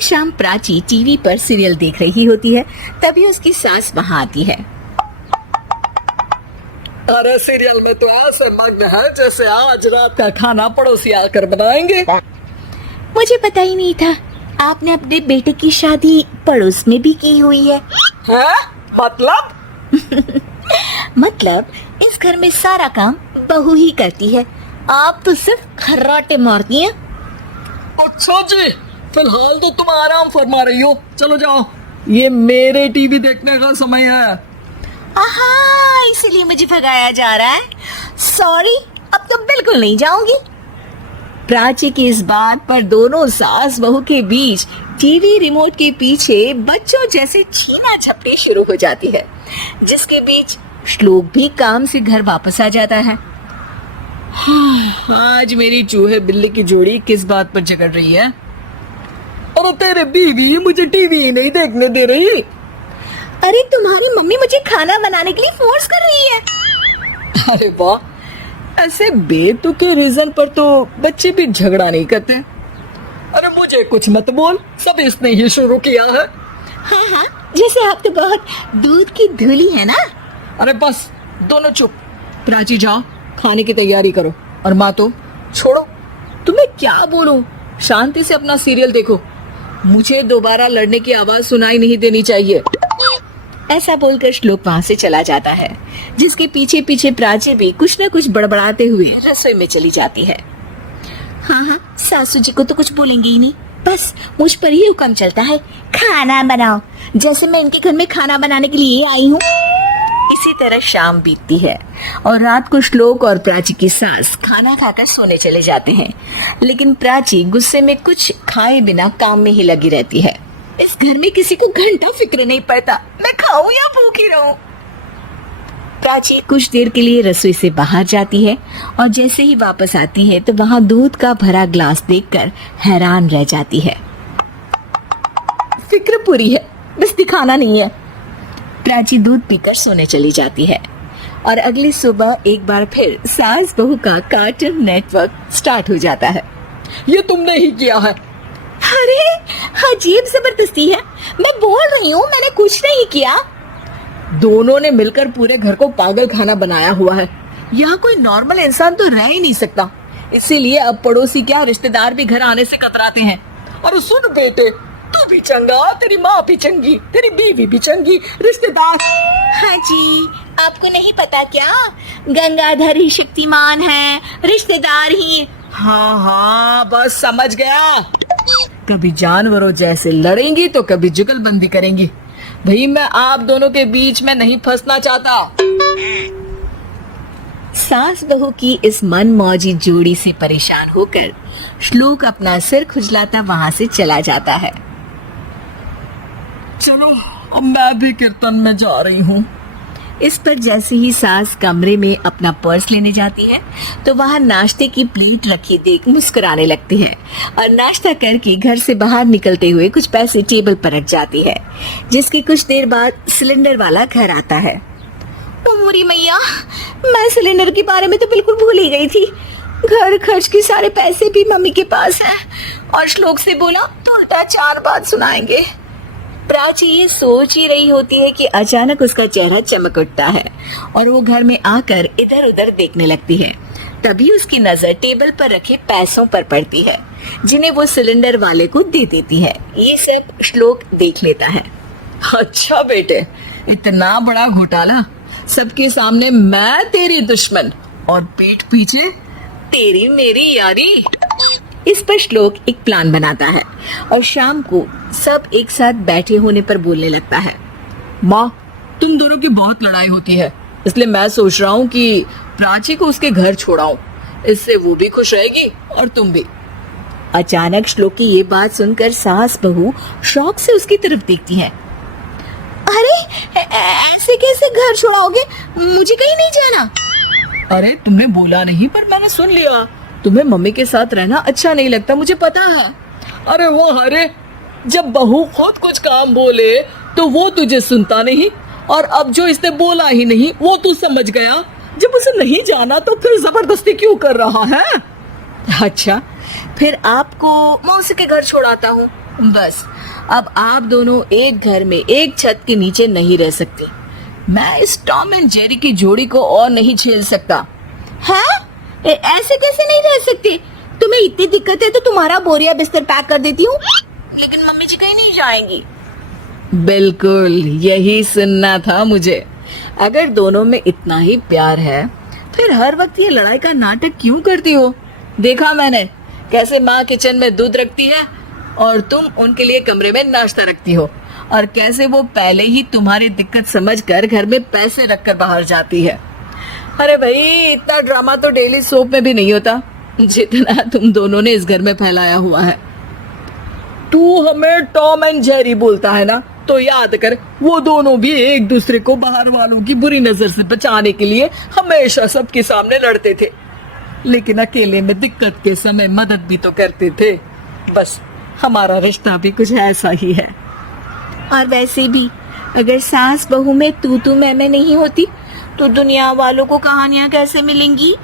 एक शाम प्राची टीवी पर सीरियल देख रही होती है। तभी उसकी सास वहाँ आती है। अरे सीरियल में तो ऐसे मग्न है जैसे आज रात का खाना पड़ोसी आकर बनाएंगे। मुझे पता ही नहीं था आपने अपने बेटे की शादी पड़ोस में भी की हुई है। हैं? मतलब? मतलब इस घर में सारा काम बहू ही करती है, आप तो सिर्फ खर्राटे मारती हैं। अच्छा जी, फिलहाल तो तुम आराम फरमा रही हो, चलो जाओ, ये मेरे टीवी देखने का समय है। आहा, इसीलिए मुझे भगाया जा रहा है। सॉरी, अब तो बिल्कुल नहीं जाऊंगी। प्राची की इस बात पर दोनों सास बहू के बीच टीवी रिमोट के पीछे बच्चों जैसे छीना झपटी शुरू हो जाती है, जिसके बीच श्लोक भी काम से घर वापस आ जाता है। आज मेरी चूहे बिल्ली की जोड़ी किस बात पर झगड़ रही है? और तेरे बीवी मुझे टीवी नहीं देखने दे रही। अरे तुम्हारी मम्मी मुझे खाना बनाने के लिए फोर्स कर रही है। अरे वाह, ऐसे बेतुके रीजन पर तो बच्चे भी झगड़ा नहीं करते। अरे मुझे कुछ मत बोल, सब इसने ही शुरू किया है। हाँ हाँ, जैसे आप तो बहुत दूध की धूली है ना। अरे बस, दोनों चुप। प्राची जाओ, खाने की तैयारी करो। और माँ तो छोड़ो, तुम्हें क्या बोलूं, शांति से अपना सीरियल देखो, मुझे दोबारा लड़ने की आवाज सुनाई नहीं देनी चाहिए। ऐसा बोलकर श्लोक वहाँ से चला जाता है, जिसके पीछे पीछे प्राची भी कुछ न कुछ बड़बड़ाते हुए रसोई में चली जाती है। हाँ हाँ, सासू जी को तो कुछ बोलेंगे ही नहीं, बस मुझ पर ही हुक्म चलता है, खाना बनाओ, जैसे मैं इनके घर में खाना बनाने के लिए आई हूँ। इसी तरह शाम बीतती है और रात को श्लोक और प्राची की सास खाना खाकर सोने चले जाते हैं, लेकिन प्राची गुस्से में कुछ खाए बिना काम में ही लगी रहती है। इस घर में किसी को घंटा फिक्र नहीं पड़ता, मैं खाऊं या भूखी रहूं। प्राची कुछ देर के लिए रसोई से बाहर जाती है और जैसे ही वापस आती है तो वहाँ दूध का भरा ग्लास देखकर हैरान रह जाती है। फिक्र पूरी है, बस दिखाना नहीं है। प्राची दूध पीकर सोने चली जाती है और अगली सुबह एक बार फिर सास बहू का कार्टून नेटवर्क स्टार्ट हो जाता है। ये तुमने ही किया है। अरे अजीब जबरदस्ती है, मैं बोल रही हूँ मैंने कुछ नहीं किया। दोनों ने मिलकर पूरे घर को पागल खाना बनाया हुआ है। यहाँ कोई नॉर्मल इंसान तो रह ही नहीं सकता, इसीलिए अब पड़ोसी क्या रिश्तेदार भी घर आने से कतराते हैं। और सुन बेटे, तू भी चंगा, तेरी माँ भी चंगी, तेरी बीवी भी चंगी, रिश्तेदार। हाँ जी, आपको नहीं पता क्या, गंगाधर ही शक्तिमान है, रिश्तेदार ही। हाँ हाँ, बस समझ गया। कभी जानवरों जैसे लड़ेंगी तो कभी जुगलबंदी करेंगी। भाई मैं आप दोनों के बीच में नहीं फंसना चाहता। सास बहू की इस मनमौजी जोड़ी से परेशान होकर श्लोक अपना सिर खुजलाता वहां से चला जाता है। चलो अब मैं भी कीर्तन में जा रही हूँ। इस पर जैसे ही सास कमरे में अपना पर्स लेने जाती है तो वहाँ नाश्ते की प्लेट रखी देख मुस्कुराने लगती है और नाश्ता करके घर से बाहर निकलते हुए कुछ पैसे टेबल पर रख जाती है, जिसके कुछ देर बाद सिलेंडर वाला घर आता है। ओ मोरी मैया, मैं सिलेंडर के बारे में तो बिल्कुल भूल ही गई थी। घर खर्च के सारे पैसे भी मम्मी के पास हैं और श्लोक से बोला तो उल्टा 4 बात सुनाएंगे। प्राची ये सोच ही रही होती है कि अचानक उसका चेहरा चमक उठता है और वो घर में आकर इधर उधर देखने लगती है। तभी उसकी नजर टेबल पर रखे पैसों पर पड़ती है, जिन्हें वो सिलेंडर वाले को दे देती है। ये सब श्लोक देख लेता है। अच्छा बेटे, इतना बड़ा घोटाला, सबके सामने मैं तेरी दुश्मन और पीठ पीछे तेरी मेरी यारी। इस पर श्लोक एक प्लान बनाता है और शाम को सब एक साथ बैठे होने पर बोलने लगता है। माँ, तुम दोनों की बहुत लड़ाई होती है, इसलिए मैं सोच रहा हूँ कि प्राची को उसके घर छोड़ाऊं, इससे वो भी खुश रहेगी और तुम भी। अचानक श्लोक की ये बात सुनकर सास बहू शौक से उसकी तरफ देखती है। अरे ऐसे कैसे घर छोड़ाओगे, मुझे कहीं नहीं जाना। अरे तुमने बोला नहीं पर मैंने सुन लिया, तुम्हें मम्मी के साथ रहना अच्छा नहीं लगता, मुझे पता है। अरे वो अरे, जब बहू खुद कुछ काम बोले तो वो तुझे सुनता नहीं, और अब जो इसने बोला ही नहीं वो तू समझ गया। जब उसे नहीं जाना तो फिर जबरदस्ती क्यों कर रहा है? अच्छा, फिर आपको मौसी के घर छोड़ाता हूँ, बस अब आप दोनों एक घर में एक छत के नीचे नहीं रह सकते। मैं इस टॉम एंड जेरी की जोड़ी को और नहीं झेल सकता। हाँ? ऐसे कैसे नहीं रह सकते? तुम्हें इतनी दिक्कत है तो तुम्हारा बोरिया बिस्तर पैक कर देती हूँ। लेकिन मम्मी जी कहीं नहीं जाएंगी। बिल्कुल यही सुनना था मुझे। अगर दोनों में इतना ही प्यार है फिर हर वक्त ये लड़ाई का नाटक क्यों करती हो? देखा मैंने कैसे माँ किचन में दूध रखती है और तुम उनके लिए कमरे में नाश्ता रखती हो, और कैसे वो पहले ही तुम्हारी दिक्कत समझकर घर में पैसे रखकर बाहर जाती है। अरे भाई, इतना ड्रामा तो डेली सोप में भी नहीं होता जितना तुम दोनों ने इस घर में फैलाया हुआ है। तू हमें टॉम एंड जेरी बोलता है ना, तो याद कर वो दोनों भी एक दूसरे को बाहर वालों की बुरी नजर से बचाने के लिए हमेशा सबके सामने लड़ते थे, लेकिन अकेले में दिक्कत के समय मदद भी तो करते थे। बस हमारा रिश्ता भी कुछ ऐसा ही है। और वैसे भी अगर सास बहू में तू मैं नहीं होती तो दुनिया वालों को कहानियां कैसे मिलेंगी?